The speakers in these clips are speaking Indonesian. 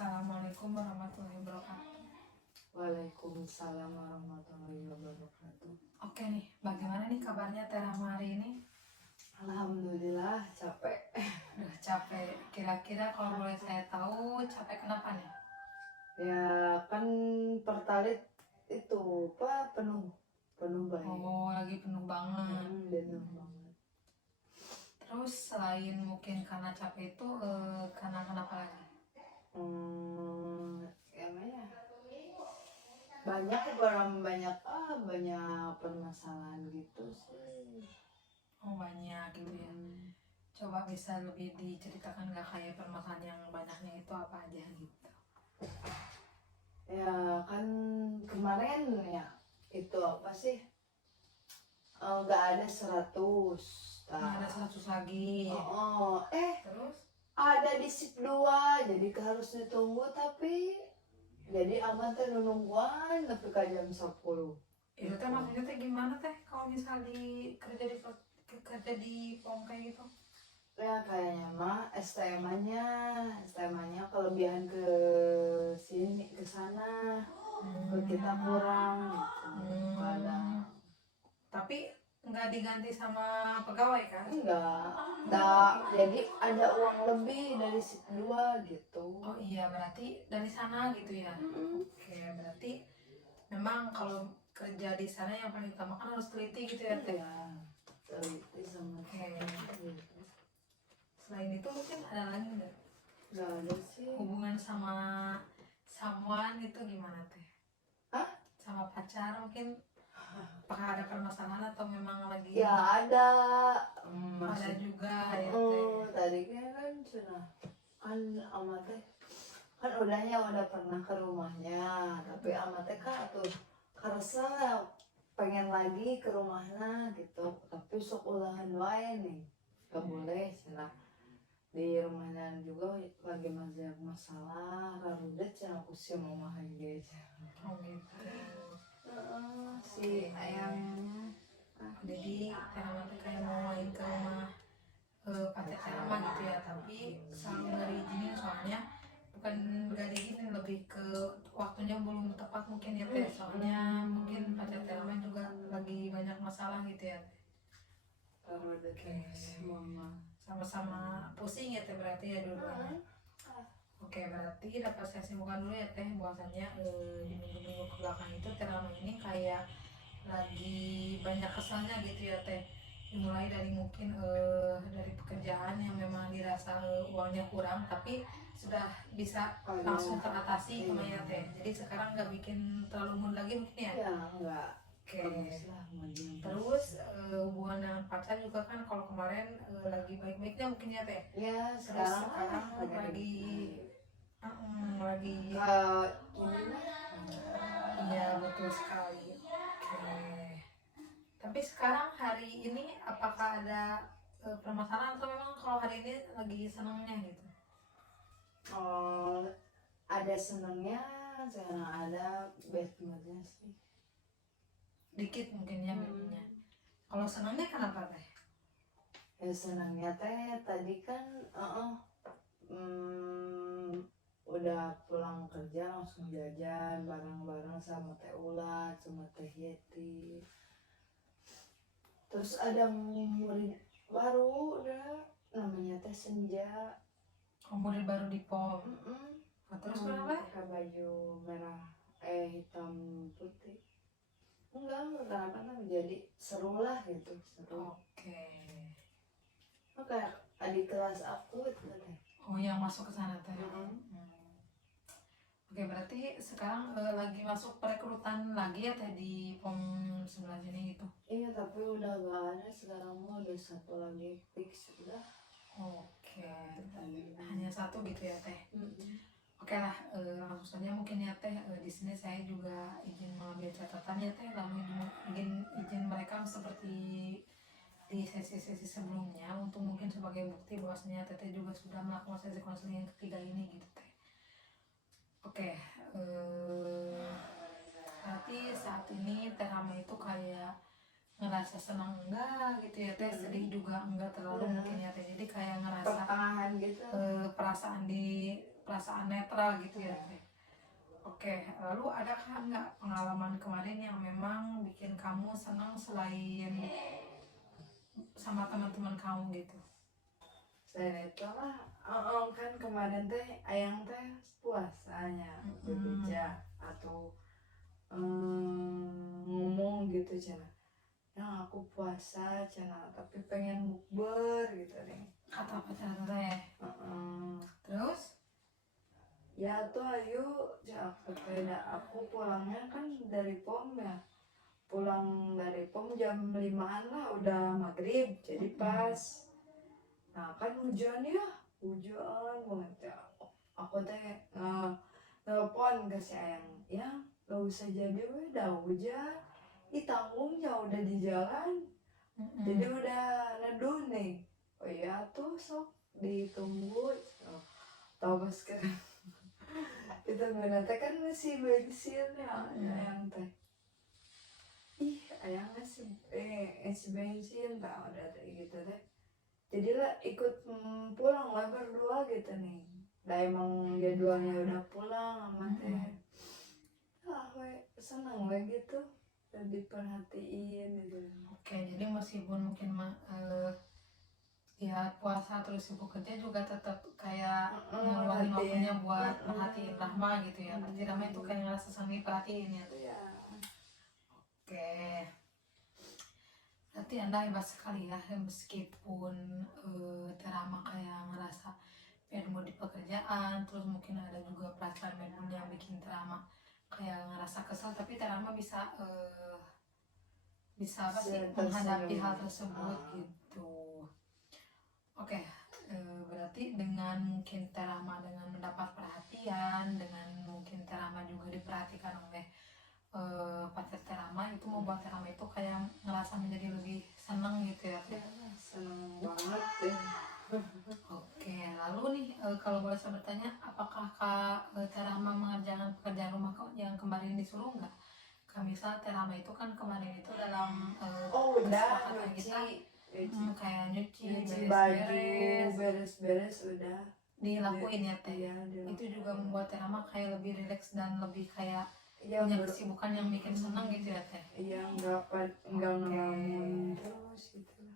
Assalamualaikum warahmatullahi wabarakatuh. Waalaikumsalam warahmatullahi wabarakatuh. Oke nih, bagaimana nih kabarnya Teh Rahma hari ini? Alhamdulillah capek. Udah capek. Kira-kira kalau boleh saya tahu capek kenapa nih? Ya kan pertalit itu apa penuh baik. Oh, lagi penuh banget. Penuh banget. Terus selain mungkin karena capek itu, karena kenapa lagi? Emangnya banyak permasalahan gitu sih. Oh, banyak gitu ya. Coba bisa lebih diceritakan gak kayak permasalahan yang banyaknya itu apa aja gitu? Ya kan kemarin ya itu apa sih? Nggak ada 100. Nggak ada 100 lagi. Terus ada di sip 2, jadi harus ditunggu tapi jadi aman teh nungguan tapi ke jam 10. Itu teh maksudnya teh gimana teh kalau misal kerja di pom kayak gitu? Ya kayaknya mah STMA-nya kelebihan ke sini ke sana, ke kita kurang gitu. Ada. Tapi nggak diganti sama pegawai kan? Enggak, jadi ada uang lebih dari sip 2 gitu. Oh iya, berarti dari sana gitu ya. Oke, berarti memang kalau kerja di sana yang paling utama kan harus teliti gitu ya teh. Ya, teliti sama Oke. Selain itu mungkin ada lagi nggak? Nggak ada sih. Hubungan sama someone itu gimana teh? Hah? Sama pacar mungkin? Apakah ada permasalahan atau memang lagi? Ya ada. Ada juga ya teh. Tadi kan sudah kan ama teh kan udah pernah ke rumahnya, tapi ama teh kan tuh karena pengen lagi ke rumahnya gitu, tapi sok ulahan wae nih gak boleh cenah di rumahnya juga lagi masalah rarudet cenah aku sih mau mah guys. Oh gitu. Si ayamnya Jadi Teh teh kayak mau main ke rumah pacar Teh gitu ya, tapi selalu nggak diizinin soalnya bukan nggak diizinin, lebih ke waktunya belum tepat mungkin ya teh, soalnya mungkin pacar Teh juga lagi banyak masalah gitu ya. rarudet mama Sama-sama pusing ya teh berarti ya dua-duanya. Oke, berarti dapat saya simpulkan dulu ya teh bahwasanya di minggu-minggu kebelakang itu Teh ini kayak lagi banyak kesannya gitu ya teh, dimulai dari mungkin dari pekerjaan yang memang dirasa uangnya kurang tapi sudah bisa langsung teratasi kemarin ya teh, jadi sekarang nggak bikin terlalu mood lagi mungkin ya. ya enggak. Oke. Terus hubungan dengan pacar juga kan kalau kemarin lagi baik-baiknya mungkin ya teh. Ya Terus sekarang lagi ini iya betul sekali. Oke. Tapi sekarang hari ini apakah ada permasalahan atau memang kalau hari ini lagi senangnya gitu? ada senangnya, sekarang ada bad moodnya sih. Dikit mungkin ya bedanya. Kalau senangnya kenapa teh? Ya senangnya teh tadi kan udah pulang kerja langsung jajan bareng-bareng sama Teh Ulat sama Teh Yeti. Terus ada murid baru udah namanya Teh Senja. Murid baru di POM. Terus kenapa? Pakai baju merah hitam putih. Enggak apa-apa, jadi seru lah gitu, seru. Oke. Kayak adik kelas aku itu teh. Oh, yang masuk ke sana teh. Oke, berarti sekarang lagi masuk perekrutan lagi ya teh di POM 11 ini gitu. Iya, tapi udah gak ada, sekarang mah udah satu lagi fix udah. Oke, hanya satu gitu ya teh. Oke lah, langsung saja mungkin ya teh, di sini saya juga izin mengambil catatan ya teh, lalu izin mereka seperti di sesi-sesi sebelumnya untuk mungkin sebagai bukti bahwasanya teteh juga sudah melakukan sesi konseling yang ketiga ini gitu teh. Oke, berarti saat ini Teh Rama itu kayak ngerasa senang enggak gitu ya teh, sedih juga enggak terlalu mungkin ya teh, jadi kayak ngerasa pertengahan gitu. perasaan di perasaan netral gitu ya teh. Oke, lalu adakah nggak pengalaman kemarin yang memang bikin kamu senang selain sama teman-teman kamu gitu? Selain itu lah, kan kemarin teh ayang teh puasanya Hmm. bekerja atau ngomong gitu cina. Yang aku puasa cina, tapi pengen bukber gitu deh. Kata pacar teh. Terus? Ya tuh ayo, aku tidak, aku pulangnya kan dari pom ya. Pulang dari pom jam 5-an lah, udah maghrib, jadi pas. Nah kan hujan ya, hujan banget ya. Aku teh telepon ke si Ayang, ya gak usah jadi udah hujan. Tanggungnya udah di jalan, jadi udah neduh nih. Oh iya tuh sok ditunggu. Tahu pas sekarang itu nanti kan masih bensin ya, Ayang teh. Ayang ngasih bensin, tau udah gitu deh. Jadi lah ikut pulang lah berdua gitu nih. Nah emang jadwalnya udah pulang sama teh. We seneng we gitu, udah diperhatiin gitu. Oke, jadi meskipun mungkin ya puasa terus sibuk kerja juga tetap kayak ngeluarin waktunya buat perhatiin Rahma gitu ya. Berarti Rahma itu kayak ngerasa sendiri perhatiin ya. Oke, berarti Anda hebat sekali ya, meskipun Rahma kayak ngerasa bad mood di pekerjaan, terus mungkin ada juga perasaan bad mood yang bikin Rahma kayak ngerasa kesel, tapi Rahma bisa apa sih menghadapi hal tersebut gitu. Oke, berarti dengan mungkin Terama dengan mendapat perhatian, dengan mungkin Terama juga diperhatikan oleh pacar Terama, itu membuat Terama itu kayak ngerasa menjadi lebih senang gitu ya. Seneng banget deh. Oke, lalu nih kalau boleh saya bertanya, apakah Kak Terama mengerjakan pekerjaan rumah yang kemarin disuruh nggak? Misal Terama itu kan kemarin itu dalam Udah kesepakatan kita kayak nyuci baju, beres-beres udah dilakuin ya teh. Iya, Itu juga membuat Terama kayak lebih rileks dan lebih kayak ya, punya kesibukan yang bikin senang gitu ya teh. Iya, nggak ngelamun terus gitu.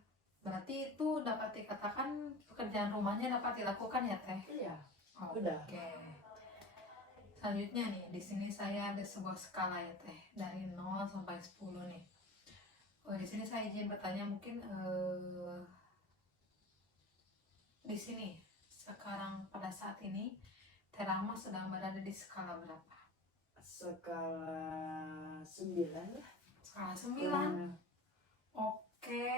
Berarti itu dapat dikatakan pekerjaan rumahnya dapat dilakukan ya teh. Iya. Udah. Oke. Selanjutnya nih, di sini saya ada sebuah skala ya teh, dari 0 sampai 10 nih. Di sini saya izin bertanya, mungkin di sini sekarang pada saat ini Terama sedang berada di skala berapa? Skala 9 lah. Skala 9. Oke.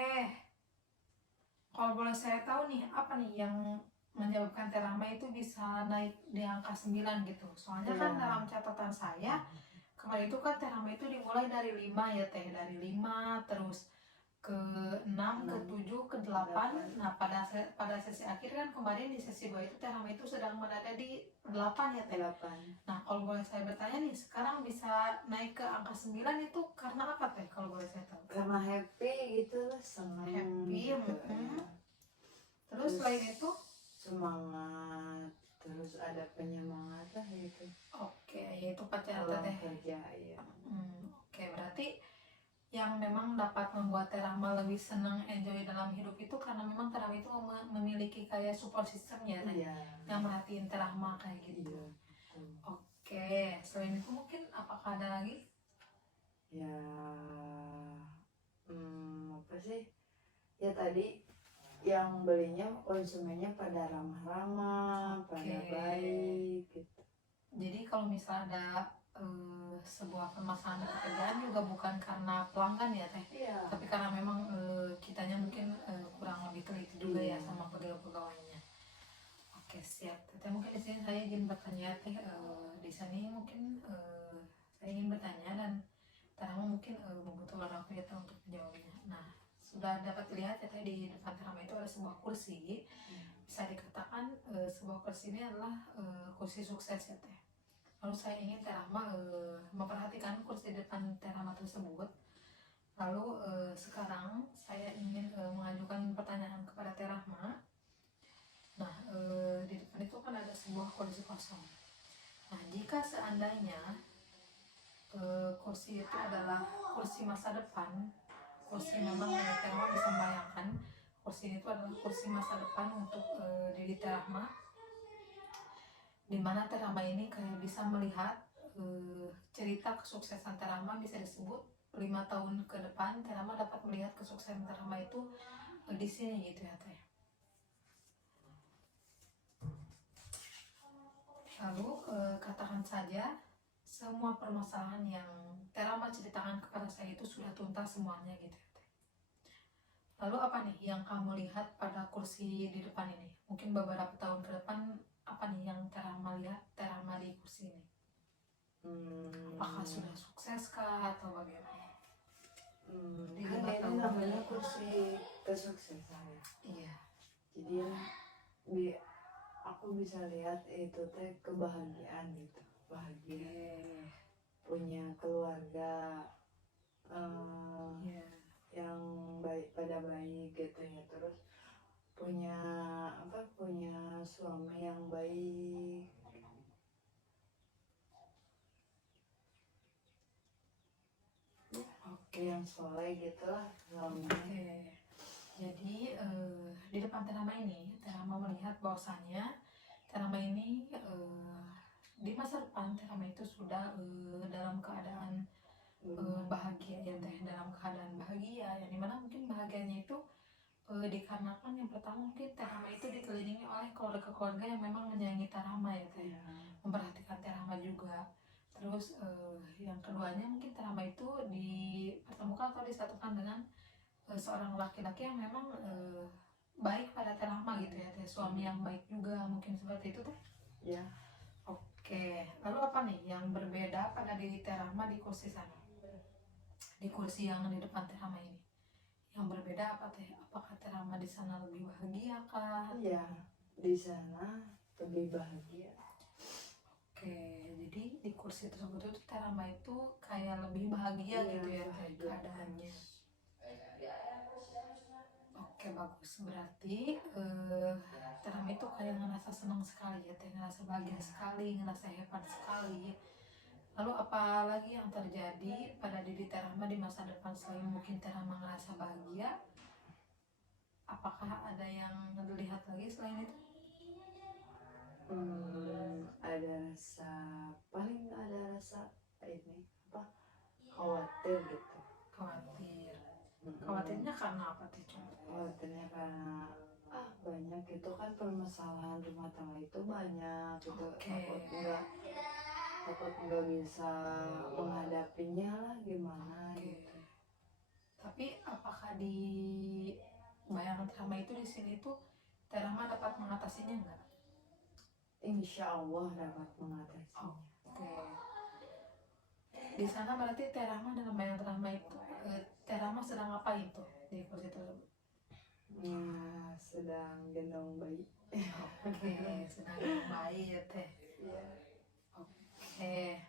Kalau boleh saya tahu nih, apa nih yang menyebabkan Terama itu bisa naik di angka 9 gitu? Soalnya kan dalam catatan saya kemarin itu kan Terama itu dimulai dari 5 ya teh, dari 5 terus ke 6, ke 7, ke 8. Nah pada sesi akhir kan kemarin di sesi 2 itu Terama itu sedang berada di 8 ya teh. 8. Nah kalau boleh saya bertanya nih, sekarang bisa naik ke angka 9 itu karena apa teh kalau boleh saya tahu? Karena happy gitu lah, senang. Happy gitu. Terus selain itu? Semangat, terus ada penyemangat lah gitu. Oke, yaitu pacar Pulang teh. kerja ya. Oke, berarti yang memang dapat membuat Terama lebih senang enjoy dalam hidup itu karena memang Terama itu memiliki kayak support system ya teh, yang merhatiin Terama kayak gitu. Oke, selain itu mungkin apakah ada lagi? Ya, apa sih? Ya tadi yang belinya konsumennya pada ramah-ramah, pada baik gitu. Jadi kalau misalnya ada sebuah permasalahan pekerjaan juga bukan karena pelanggan ya teh, tapi karena memang kitanya mungkin kurang lebih teliti juga ya sama pegawai-pegawainya. Oke, siap. Teteh mungkin di sini saya ingin bertanya teh, di sini mungkin saya ingin bertanya dan Terama mungkin membutuhkan waktu ya teh untuk menjawabnya. Nah, sudah dapat dilihat ya teh di depan Terama itu ada sebuah kursi. Bisa dikatakan sebuah kursi ini adalah kursi sukses ya teh. Lalu saya ingin Terama memperhatikan kursi depan Terama tersebut. Lalu sekarang saya ingin mengajukan pertanyaan kepada Terama. Nah, di depan itu kan ada sebuah kursi kosong. Nah, jika seandainya kursi itu adalah kursi masa depan, kursi memang Teh Rahma bisa membayangkan kursi itu adalah kursi masa depan untuk diri Teh Rahma, dimana Teh Rahma ini kayak bisa melihat cerita kesuksesan Teh Rahma bisa disebut 5 tahun ke depan Teh Rahma dapat melihat kesuksesan Teh Rahma itu di sini gitu ya Teh. Lalu katakan saja semua permasalahan yang Teh Rahma ceritakan kepada saya itu sudah tuntas semuanya gitu ya Teh. Lalu apa nih yang kamu lihat pada kursi di depan ini? Mungkin beberapa tahun ke depan apa nih yang Teh Rahma lihat Teh Rahma di kursi ini? Apakah sudah sukses kah atau bagaimana? Di Kan 5 ini tahun namanya ke depan. kursi kesuksesan ya. Iya. Jadi aku bisa lihat itu teh kebahagiaan gitu, bahagia, punya keluarga Iya. yang baik pada baik gitu ya, terus punya suami yang baik, Oke. yang soleh gitu lah suaminya. Oke. Jadi di depan Teh Rahma ini Teh Rahma melihat bahwasannya Teh Rahma ini di masa depan Teh Rahma itu sudah dalam keadaan bahagia ya Teh, dalam keadaan bahagia yang dimana mungkin bahagianya itu dikarenakan yang pertama mungkin Teh Rahma itu dikelilingi oleh keluarga-keluarga yang memang menyayangi Teh Rahma ya Teh, memperhatikan Teh Rahma juga. Terus yang keduanya mungkin Teh Rahma itu dipertemukan atau disatukan dengan seorang laki-laki yang memang baik pada Teh Rahma gitu ya Teh, suami yang baik juga mungkin seperti itu Teh. Ya. Oke, lalu apa nih yang berbeda pada diri Teh Rahma di kursi sana? Di kursi yang di depan Teh Rahma ini. Yang berbeda apa Teh? Apakah Teh Rahma di sana lebih bahagia kah? Iya, di sana lebih bahagia. Oke, jadi di kursi tersebut itu Teh Rahma itu kayak lebih bahagia gitu ya Teh keadaannya. Oke, bagus. Berarti Teh Rahma itu kayak ngerasa senang sekali ya Teh, ngerasa bahagia sekali, ngerasa hebat sekali. Lalu apa lagi yang terjadi pada diri Teh Rahma di masa depan selain mungkin Teh Rahma ngerasa bahagia? Apakah ada yang dilihat lagi selain itu? Paling ada rasa ini khawatir gitu. Khawatir. Khawatirnya karena apa Teh? Khawatirnya karena banyak itu kan permasalahan rumah tangga itu banyak gitu. Takut nggak bisa menghadapinya lah gimana gitu. Tapi apakah di bayangan Teh Rahma itu di sini tuh Teh Rahma dapat mengatasinya nggak? Insya Allah dapat mengatasinya. Oke. Di sana berarti Teh Rahma dalam bayangan Teh Rahma itu Teh Rahma sedang apa itu di kursi tersebut? Ya, sedang gendong bayi. Oke, sedang gendong bayi ya Teh. Iya. Oke.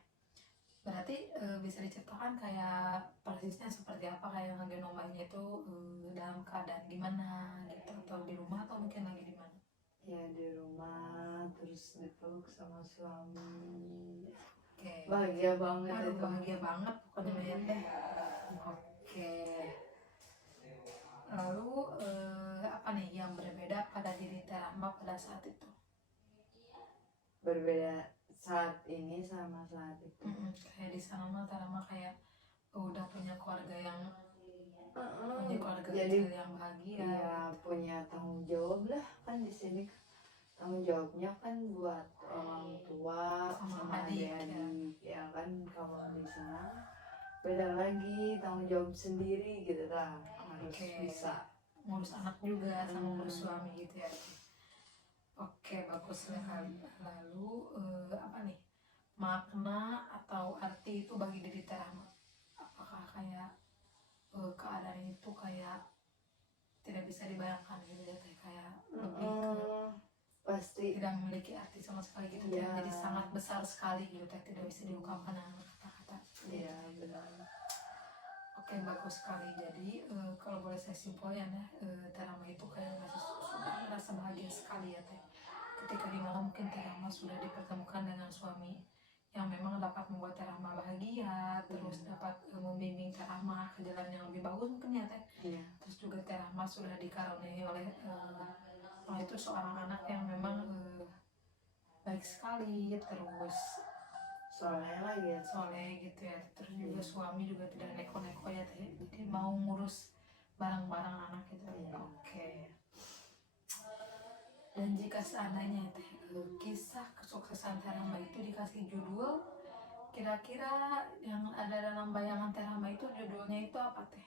Berarti bisa diceritakan kayak persisnya seperti apa, kayak ngegendong bayinya itu dalam keadaan gimana gitu, atau di rumah atau mungkin lagi di mana? Ya di rumah, terus dipeluk sama suami. Oke. Bahagia banget. Aduh, itu. bahagia banget pokoknya ya Teh. Oke. Lalu apa nih yang berbeda pada diri Teh Rahma pada saat itu? Berbeda saat ini sama saat itu. Kayak di sana mah Teh Rahma kayak udah punya keluarga yang jadi kecil yang bahagia. Ya punya tanggung jawab lah kan di sini. Tanggung jawabnya kan buat orang tua sama adik-adik ya kan. Kalau di sana beda lagi, tanggung jawab sendiri gitu lah, harus bisa ngurus anak juga sama ngurus suami gitu ya. Oke, bagus sekali. Lalu apa nih makna atau arti itu bagi diri Teh Rahma? Apakah kayak keadaan itu kayak tidak bisa dibayangkan gitu ya Teh, kayak lebih ke pasti tidak memiliki arti sama sekali gitu ya. Jadi sangat besar sekali gitu Teh, tidak bisa diungkapkan dengan kata-kata. Iya benar. Oke, bagus sekali. Jadi kalau boleh saya simpulkan ya, Teh Rama itu kayak masih sudah merasa bahagia sekali ya Teh. Ketika dimana mungkin Teh Rama sudah dipertemukan dengan suami yang memang dapat membuat Teh Rama bahagia, terus dapat membimbing Teh Rama ke jalan yang lebih bagus mungkin ya Teh. Iya. Terus juga Teh Rama sudah dikaruniai oleh itu seorang anak yang memang baik sekali, terus Soalnya lagi ya. soleh gitu ya, terus juga suami juga tidak neko-neko ya Teh, jadi mau ngurus barang-barang anak gitu. Oke. Dan jika seandainya Teh, kisah kesuksesan Teh Rama itu dikasih judul, kira-kira yang ada dalam bayangan Teh Rama itu judulnya itu apa Teh?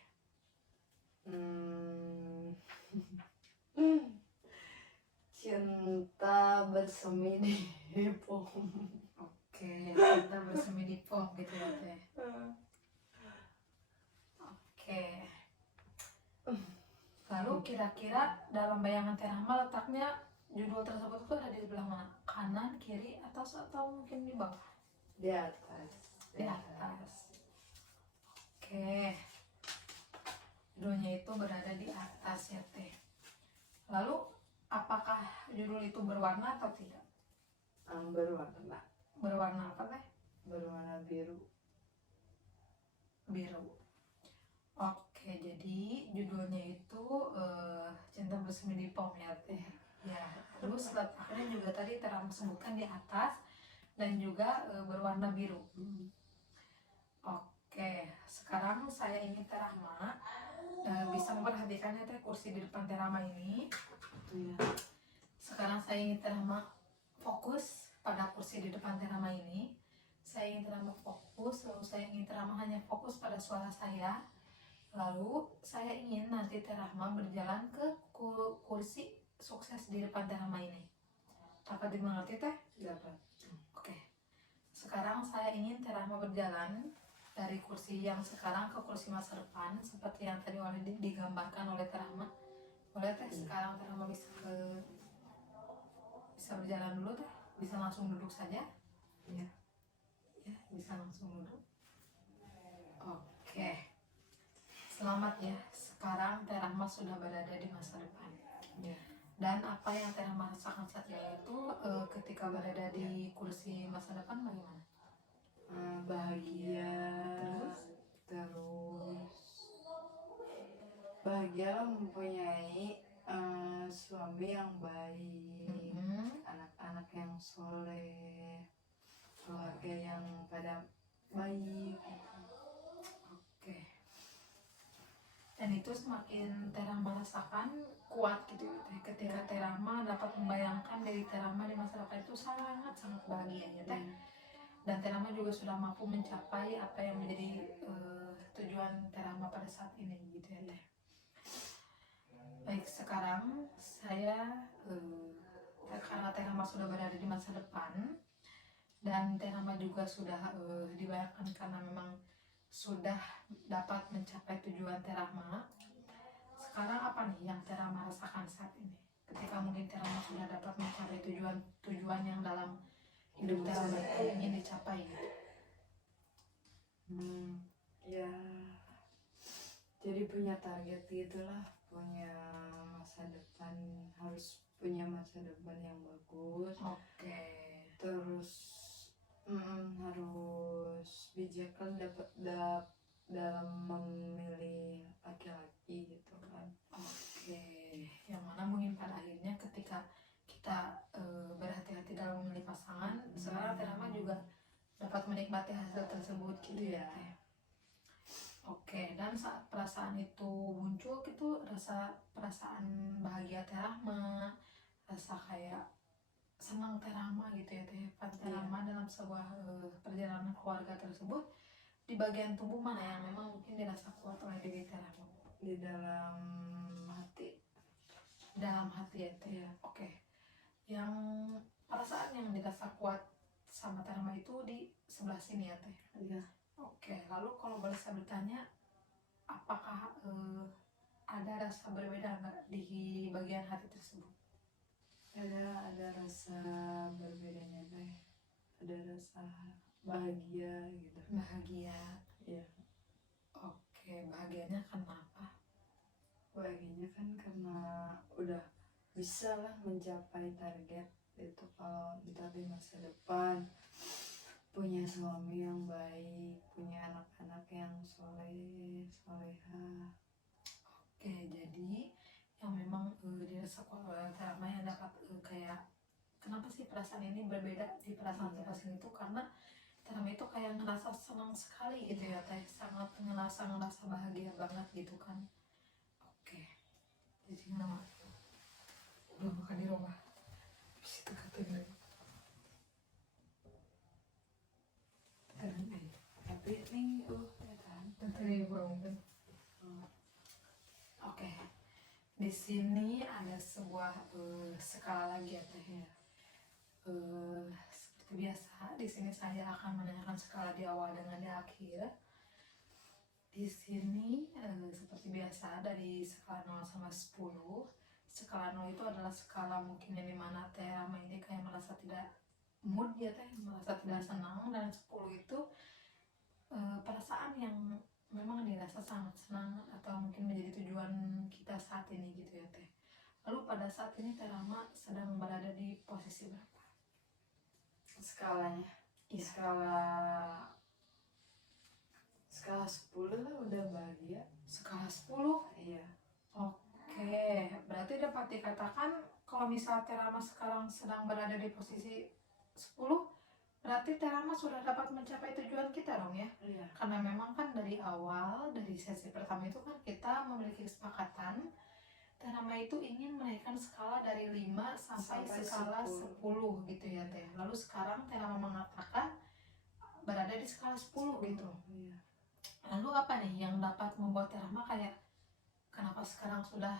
Cinta bersemi di pom. Oke, kita bersemi di pom gitu ya Teh. Oke. Lalu kira-kira dalam bayangan Teh Rama letaknya judul tersebut tuh ada di sebelah mana? Kanan, kiri, atas, atau mungkin di bawah? Di atas. Di atas. Oke. Judulnya itu berada di atas ya Teh. Lalu apakah judul itu berwarna atau tidak? Berwarna. Berwarna apa Teh? Berwarna biru. Biru. Oke, jadi judulnya itu Cinta Bersemi di Pom ya Teh. Ya, terus letaknya juga tadi Rama sebutkan di atas dan juga berwarna biru. Oke, sekarang saya ingin Teh Rama bisa memperhatikannya Teh kursi di depan Teh Rama ini. Iya. Sekarang saya ingin Teh Rama fokus pada kursi di depan Teh Rama ini. Saya ingin Teh Rama fokus, lalu saya ingin Teh Rama hanya fokus pada suara saya. Lalu saya ingin nanti Teh Rama berjalan ke kursi sukses di depan Teh Rama ini. Dapat dimengerti Teh? Dapat. Oke. Sekarang saya ingin Teh Rama berjalan dari kursi yang sekarang ke kursi masa depan seperti yang tadi oleh digambarkan oleh Teh Rama. Boleh Teh sekarang Teh Rama bisa berjalan dulu Teh? Bisa langsung duduk saja? Iya. Ya, bisa langsung duduk. Oke. Selamat ya, sekarang Teh Rama sudah berada di masa depan. Iya. Dan apa yang Teh Rama rasakan saat itu ketika berada di kursi masa depan bagaimana? Bahagia. Terus bahagia mempunyai suami yang baik, anak-anak yang soleh, keluarga yang pada baik. Oke. Dan itu semakin Teh Rama rasakan kuat gitu ya Teh, ketika Teh Rama dapat membayangkan dari Teh Rama di masa depan itu sangat bahagia ya Teh. Dan Teh Rama juga sudah mampu mencapai apa yang menjadi tujuan Teh Rama pada saat ini gitu ya Teh. Baik, sekarang saya karena Teh Rama sudah berada di masa depan dan Teh Rama juga sudah dibayangkan karena memang sudah dapat mencapai tujuan Teh Rama. Sekarang apa nih yang Teh Rama rasakan saat ini? Ketika mungkin Teh Rama sudah dapat mencapai tujuan yang dalam hidup Teh Rama itu ingin dicapai gitu. Ya, jadi punya target gitulah, punya masa depan, harus punya masa depan yang bagus. Oke. Terus harus bijak kan dalam memilih laki-laki gitu kan. Oke, yang mana mungkin pada akhirnya ketika kita berhati-hati dalam memilih pasangan, sekarang Teh Rama juga dapat menikmati hasil tersebut gitu ya Teh. Oke, dan saat perasaan itu muncul gitu, perasaan bahagia Teh Rama, rasa kayak senang Teh Rama gitu ya Teh, Teh Rama dalam sebuah perjalanan keluarga tersebut, di bagian tubuh mana yang memang mungkin dirasa kuat oleh diri Teh Rama? Di dalam hati. Dalam hati ya Teh. Oke. Yang perasaan yang dirasa kuat sama Teh Rama itu di sebelah sini ya Teh. Iya. Oke, lalu kalau boleh saya bertanya, apakah ada rasa berbeda nggak di bagian hati tersebut? Ada rasa berbedanya Teh. Ada rasa bahagia gitu. Bahagia. Iya. Oke. Oke, bahagianya kenapa? Bahagianya kan karena udah bisa lah mencapai target itu, kalau ntar di masa depan punya suami yang baik, punya anak-anak yang soleh, solehah. Oke, jadi yang memang di sekolah Terama yang dapat kayak kenapa sih perasaan ini berbeda di perasaan Iya. sepasang itu karena Terama itu kayak ngerasa senang sekali gitu ya teh, sangat ngerasa bahagia banget gitu kan. Oke, jadi nama udah makan di rumah situ katanya terang Tapi nih ya kan. tadi bangun. Oke, di sini ada sebuah skala lagi ya teh ya. Seperti biasa, di sini saya akan menanyakan skala di awal dengan di akhir. Di sini seperti biasa dari skala 0 sampai 10. Skala 0 itu adalah skala mungkin yang dimana teh Rama ini kayak merasa tidak mood ya teh, merasa tidak senang, dan 10 itu perasaan yang memang dirasa sangat senang atau mungkin menjadi tujuan kita saat ini gitu ya teh. Lalu pada saat ini Teh Rama sedang berada di posisi berapa? Skalanya Iya. skala 10 lah udah bahagia. Skala 10. Iya. Oke, berarti dapat dikatakan kalau misal Teh Rama sekarang sedang berada di posisi 10, berarti Teh Rama sudah dapat mencapai tujuan kita dong ya. Iya. Karena memang kan dari awal, dari sesi pertama itu kan kita memiliki kesepakatan Teh Rama itu ingin menaikkan skala dari 5 sampai skala 10 gitu ya Teh. Lalu sekarang Teh Rama mengatakan berada di skala 10 gitu. Iya. Lalu apa nih yang dapat membuat Teh Rama kayak kenapa sekarang sudah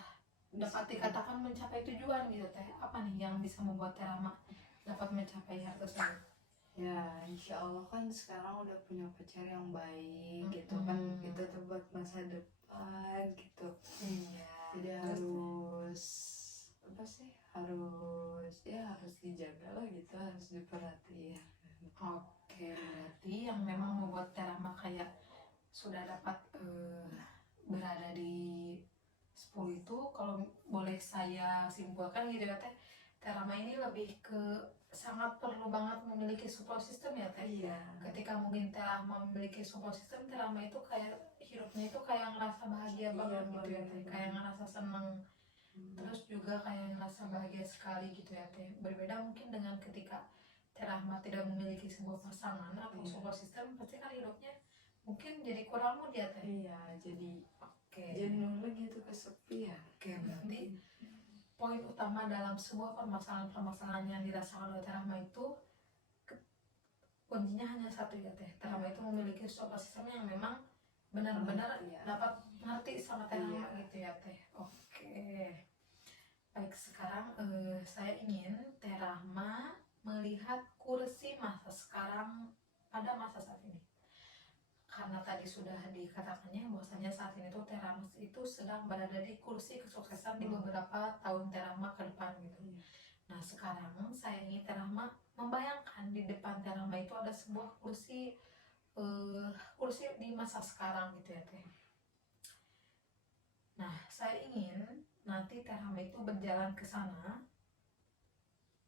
dapat dikatakan mencapai tujuan gitu Teh? Apa nih yang bisa membuat Teh Rama dapat mencapai hal tersebut? Ya, insya Allah kan sekarang udah punya pacar yang baik gitu kan, itu tuh buat masa depan gitu. Iya. Jadi harus apa sih? Harus dijaga lah gitu, harus diperhatiin. Oke, berarti yang memang membuat Teh Rama kayak sudah dapat berada di 10 itu, kalau boleh saya simpulkan gitu ya Teh, Teh Rama ini lebih ke sangat perlu banget memiliki support system ya Teh. Iya. Ketika mungkin Teh Rama memiliki support system, Teh Rama itu kayak hidupnya itu kayak ngerasa bahagia banget gitu ya Teh, kayak ngerasa seneng. Terus juga kayak ngerasa bahagia sekali gitu ya Teh. Berbeda mungkin dengan ketika Teh Rama tidak memiliki sebuah pasangan atau support system, pasti kan hidupnya mungkin jadi kurang mood ya Teh. Iya, jadi Oke. jenuh lagi tuh, kesepian. Oke, berarti poin utama dalam sebuah permasalahan yang dirasakan oleh Teh Rama itu kuncinya hanya satu ya Teh. Teh Rama itu memiliki support system yang memang benar-benar dapat ngerti sama Teh Rama gitu ya Teh. Oke. Baik, sekarang saya ingin Teh Rama melihat kursi masa sekarang pada masa saat ini. Karena tadi sudah dikatakannya bahwasanya saat ini tuh Teh Rama itu sedang berada di kursi kesuksesan di beberapa tahun Teh Rama ke depan gitu. Nah sekarang saya ingin Teh Rama membayangkan di depan Teh Rama itu ada sebuah kursi di masa sekarang gitu ya Teh. Nah saya ingin nanti Teh Rama itu berjalan ke sana,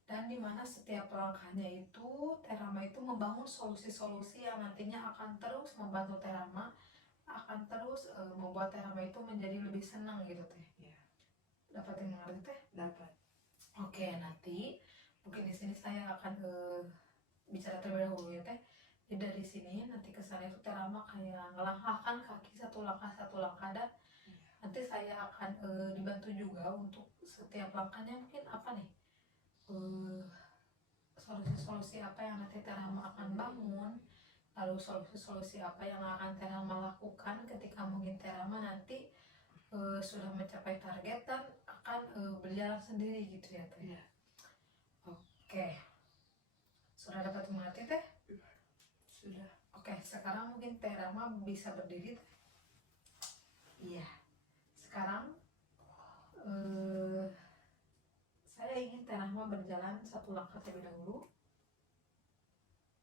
dan dimana setiap langkahnya itu Teh Rama itu membangun solusi-solusi yang nantinya akan terus membantu Teh Rama, akan terus membuat Teh Rama itu menjadi lebih senang gitu Teh. Iya. Dapat yang mengerti Teh? Dapat. Oke, nanti mungkin di sini saya akan bicara terlebih dahulu ya Teh. Jadi dari sini nanti ke sana itu Teh Rama kayak ngelangkahkan kaki satu langkah dan nanti saya akan dibantu juga untuk setiap langkahnya mungkin apa nih, solusi-solusi apa yang nanti Teh Rama akan bangun, lalu solusi-solusi apa yang akan Teh Rama lakukan ketika mungkin Teh Rama nanti sudah mencapai target dan akan berjalan sendiri gitu ya Teh. Oke, sudah dapat mengerti Teh? Sudah. Oke, sekarang mungkin Teh Rama bisa berdiri Teh. Iya. Sekarang saya ingin Teh Rama berjalan satu langkah terlebih dahulu.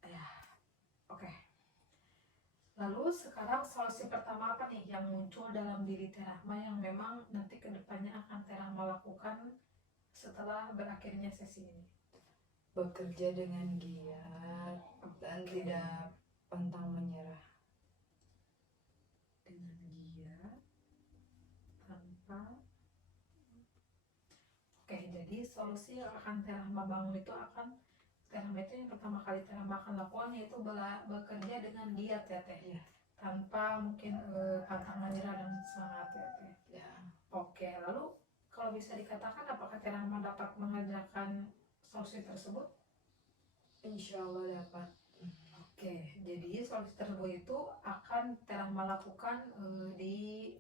Ya, oke. Lalu Lalu sekarang solusi pertama apa nih yang muncul dalam diri Teh Rahma yang memang nanti kedepannya akan Teh Rahma lakukan setelah berakhirnya sesi ini? Bekerja dengan giat dan Oke. tidak pantang menyerah. Dengan giat tanpa. Oke, jadi solusi yang akan Teh Rahma bangun itu akan Teh Rahma itu yang pertama kali Teh Rahma akan lakukan yaitu bekerja dengan giat ya Teh. Iya. Tanpa mungkin pantang menyerah dan semangat ya Teh. Ya. Oke, lalu kalau bisa dikatakan apakah Teh Rahma dapat mengerjakan solusi tersebut? Insya Allah dapat. Oke, jadi solusi tersebut itu akan Teh Rahma lakukan di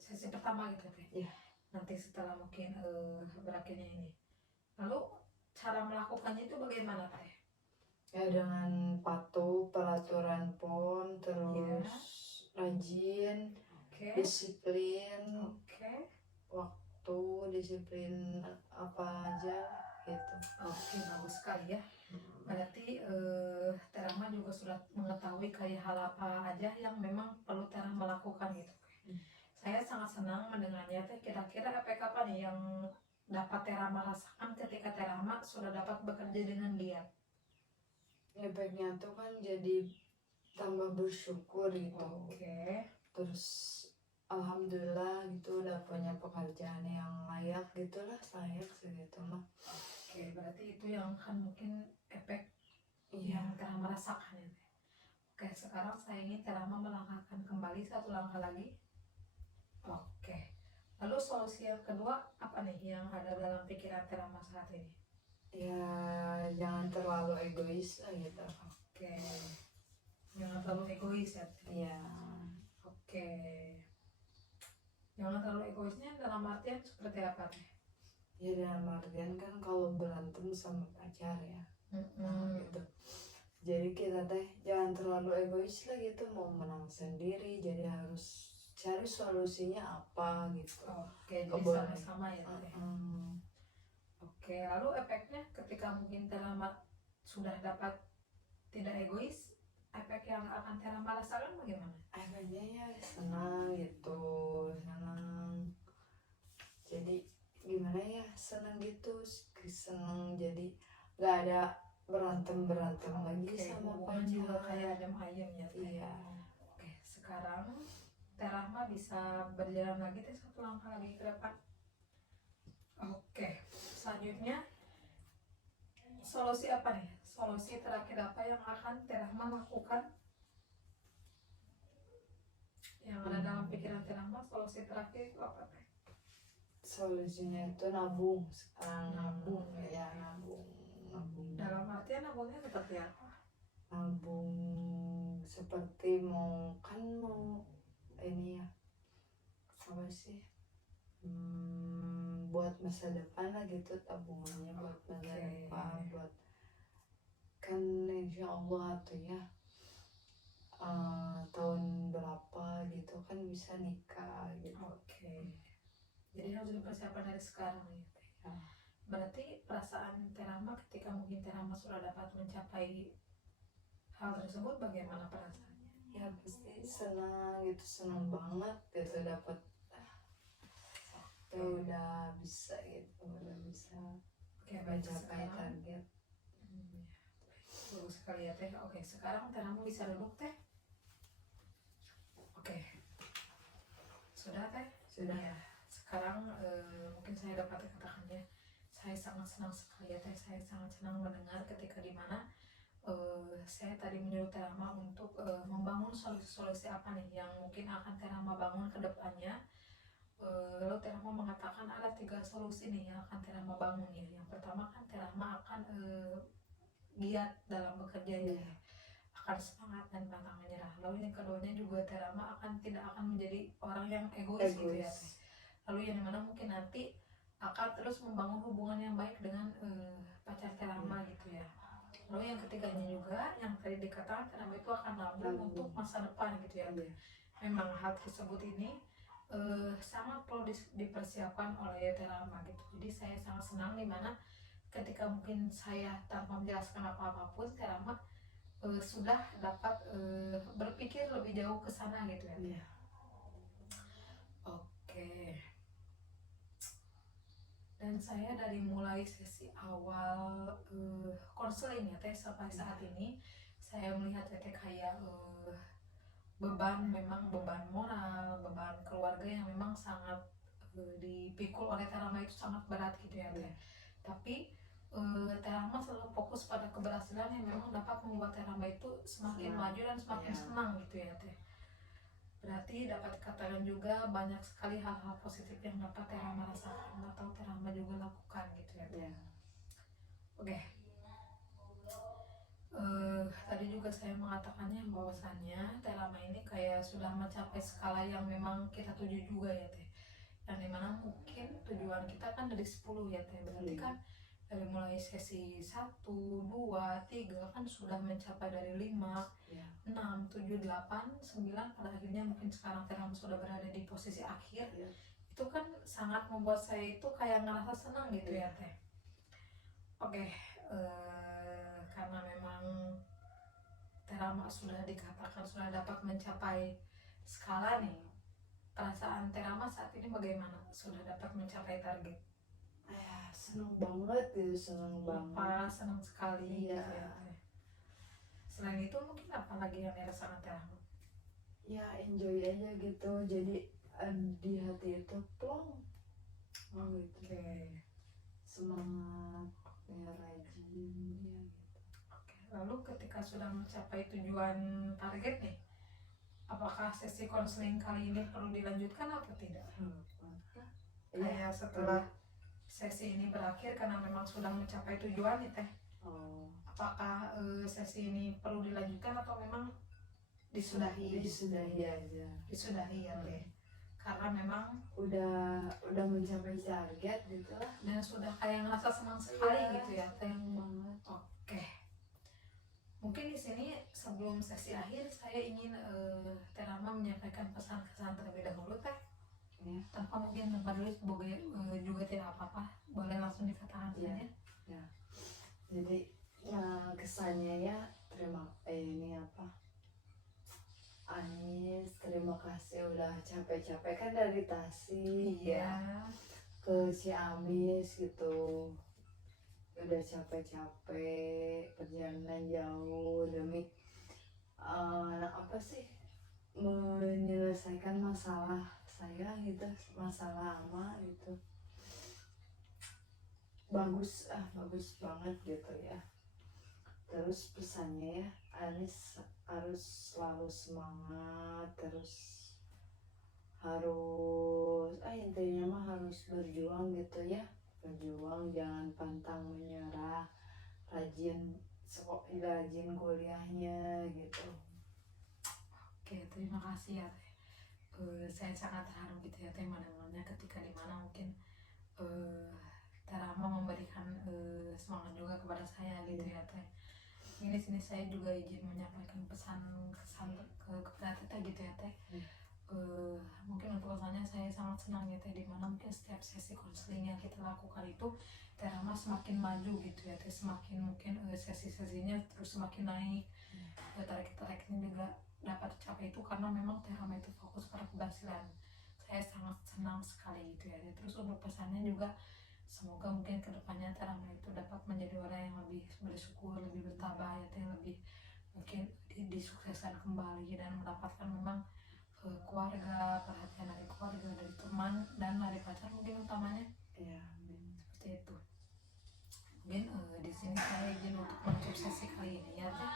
sesi pertama gitu Teh. Iya. Nanti setelah mungkin berakhirnya ini. Lalu cara melakukannya itu bagaimana Teh? Ya dengan patuh peraturan PON, terus rajin, Oke. disiplin, Oke. waktu, disiplin apa aja gitu. Oke, bagus sekali ya. Berarti Teh Rahma juga sudah mengetahui kayak hal apa aja yang memang perlu Teh Rahma lakukan gitu. Saya sangat senang mendengarnya Teh. Kira-kira efek apa nih yang dapat Teh Rahma rasakan ketika Teh Rahma sudah dapat bekerja dengan giat? Efeknya tuh kan jadi tambah bersyukur gitu. Oke. Terus alhamdulillah gitu udah punya pekerjaan yang layak gitulah, layak segitu mah. Oke, berarti itu yang kan mungkin efek Iya. yang Teh Rahma rasakan ya Teh. Oke, sekarang saya ingin Teh Rahma melangkahkan kembali satu langkah lagi. Oke. Lalu solusi yang kedua apa nih yang ada dalam pikiran Teh Rahma saat ini? Ya jangan terlalu egois lah gitu. Oke. Jangan terlalu egois ya Teh. Iya. Oke. Jangan terlalu egoisnya dalam artian seperti apa Teh? Ya dalam artian kan kalau berantem sama pacar ya. Nah gitu. Jadi kita teh jangan terlalu egois lah gitu, mau menang sendiri, jadi harus cari solusinya apa gitu. Oke, jadi sama-sama ya Teh. Oke, lalu efeknya ketika mungkin Teh Rahma sudah dapat tidak egois, efek yang akan Teh Rahma rasakan bagaimana? Efeknya ya senang gitu, senang. Jadi gimana ya, senang gitu, senang jadi nggak ada berantem lagi sama hubungan juga pacar. kayak adem ayem ya Teh. Iya. Oke, sekarang Teh Rahma bisa berjalan lagi Teh satu langkah lagi ke depan. Oke, selanjutnya solusi apa nih? Solusi terakhir apa yang akan Teh Rahma lakukan? Yang ada dalam pikiran Teh Rahma, solusi terakhir itu apa Teh? Solusinya itu nabung sekarang. Nabung Ya, nabung. Dalam artian nabungnya seperti apa? Nabung seperti mau ini ya, apa sih, buat masa depan lah gitu, tabungannya buat masa depan, buat kan insya Allah tuh ya tahun berapa gitu kan bisa nikah gitu. Oke. Jadi harus dipersiapkan dari sekarang ya Teh. Ya. Berarti perasaan Teh Rahma ketika mungkin Teh Rahma sudah dapat mencapai hal tersebut, bagaimana perasaannya? Ya pasti senang gitu, senang banget gitu dapat udah bisa gitu, udah bisa mencapai target. Bagus sekali ya Teh. Oke, sekarang Teh Rahma bisa duduk Teh. Oke, sudah Teh? Sudah. Ya. Sekarang mungkin saya dapat katakannya, saya sangat senang sekali ya Teh. Saya sangat senang mendengar ketika dimana saya tadi menyuruh Teh Rahma untuk membangun solusi-solusi apa nih yang mungkin akan Teh Rahma bangun ke depannya. Lalu Teh Rahma mengatakan ada 3 solusi nih yang akan Teh Rahma bangun ya. Yang pertama kan Teh Rahma akan giat dalam bekerja ya, akan semangat dan pantang menyerah. Lalu yang keduanya juga Teh Rahma tidak akan menjadi orang yang egois gitu ya Teh. Lalu yang dimana mungkin nanti akan terus membangun hubungan yang baik dengan pacar Teh Rahma gitu ya. Lalu yang ketiganya juga yang tadi dikatakan Teh Rahma itu akan nabung untuk masa depan gitu ya. Memang hal tersebut ini sangat perlu dipersiapkan oleh Teh Rahma gitu. Jadi saya sangat senang dimana ketika mungkin saya tanpa menjelaskan apa-apapun Teh Rahma sudah dapat berpikir lebih jauh ke sana gitu ya. Iya. Oke. Dan saya dari mulai sesi awal konseling ya teh sampai saat ini saya melihat teh kayak beban, memang beban moral, beban keluarga yang memang sangat dipikul oleh Terama itu sangat berat gitu ya teh. Tapi Terama selalu fokus pada keberhasilan yang memang dapat membuat Terama itu semakin maju dan semakin senang gitu ya teh. Berarti dapat dikatakan juga banyak sekali hal-hal positif yang dapat Terama rasakan atau Terama juga lakukan gitu ya teh. Oke. Tadi juga saya mengatakannya bahwasannya Terama ini kayak sudah mencapai skala yang memang kita tuju juga ya teh, yang dimana mungkin tujuan kita kan dari 10 ya teh, berarti kan dari mulai sesi 1, 2, 3 kan sudah mencapai dari 5, 6, 7, 8, 9, pada akhirnya mungkin sekarang Terama sudah berada di posisi akhir. Itu kan sangat membuat saya itu kayak ngerasa senang gitu ya teh. Oke, karena memang Terama sudah dikatakan sudah dapat mencapai skala nih, perasaan Terama saat ini bagaimana? Sudah dapat mencapai target? Seneng banget gitu, seneng banget. Senang sekali Iya. gitu ya teh. Selain itu mungkin apa lagi yang dirasakan Terama? Ya enjoy aja gitu, jadi di hati itu plong gitu. Oke. Semangat ya, rajin ya gitu. Oke. Lalu ketika sudah mencapai tujuan target nih, apakah sesi konseling kali ini perlu dilanjutkan atau tidak? Kayak setelah sesi ini berakhir karena memang sudah mencapai tujuan nih teh, apakah sesi ini perlu dilanjutkan atau memang disudahi aja. Disudahi ya teh, karena memang udah mencapai target gitu lah, dan sudah kayak ngerasa senang sekali gitu ya teh. banget. Oke, mungkin di sini sebelum sesi akhir saya ingin Terama menyampaikan pesan-pesan terlebih dahulu teh, tanpa mungkin tempat dulu juga tidak apa-apa, boleh langsung dikatakan saja. Jadi kesannya ya Anis, terima kasih udah capek-capek kan dari Tasik ke Ciamis gitu, udah capek-capek perjalanan jauh demi menyelesaikan masalah saya gitu, masalah lama gitu. Bagus banget gitu ya. Terus pesannya ya, Anis harus selalu semangat, terus harus intinya mah harus berjuang gitu ya, berjuang, jangan pantang menyerah, rajin kuliahnya gitu. Oke, terima kasih ya teh. Saya sangat terharu gitu ya teh mendengarnya ketika dimana mungkin Terama memberikan semangat juga kepada saya gitu ya teh. Ini sini saya juga izin menyampaikan kesan kepada Teteh gitu ya teh. Mungkin untuk kesannya saya sangat senang ya teh, dimana mungkin setiap sesi konseling yang kita lakukan itu Terama semakin maju gitu ya teh, semakin mungkin sesi-sesinya terus semakin naik, target-targetnya juga dapat tercapai itu karena memang Terama itu fokus pada keberhasilan. Saya sangat senang sekali gitu ya. Terus untuk pesannya juga semoga mungkin kedepannya Terama itu dapat menjadi orang yang lebih bersyukur, lebih bertabah ya teh, lebih mungkin disukseskan kembali dan mendapatkan memang keluarga, perhatian dari keluarga, dari teman dan dari pacar mungkin utamanya. Seperti itu. Mungkin di sini saya izin untuk menutup sesi kali ini ya teh.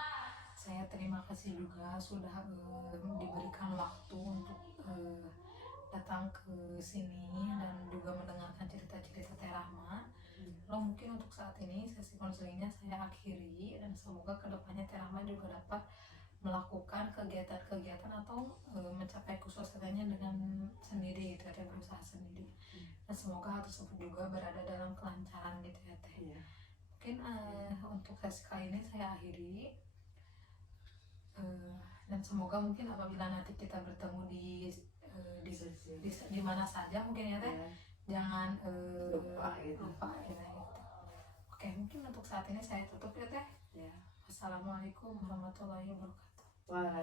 Saya terima kasih juga sudah diberikan waktu untuk datang ke sini dan juga mendengarkan cerita-cerita Terama. Lalu mungkin untuk saat ini sesi konselingnya saya akhiri dan semoga kedepannya Terama juga dapat melakukan kegiatan-kegiatan atau mencapai kesuksesannya dengan sendiri gitu ya, berusaha sendiri. Dan semoga hal tersebut juga berada dalam kelancaran gitu ya teh. Mungkin untuk sesi kali ini saya akhiri. Dan semoga mungkin apabila nanti kita bertemu di mana saja mungkin ya teh, jangan lupa ya gitu. Oke, mungkin untuk saat ini saya tutup ya teh. Assalamualaikum warahmatullahi wabarakatuh. Wah.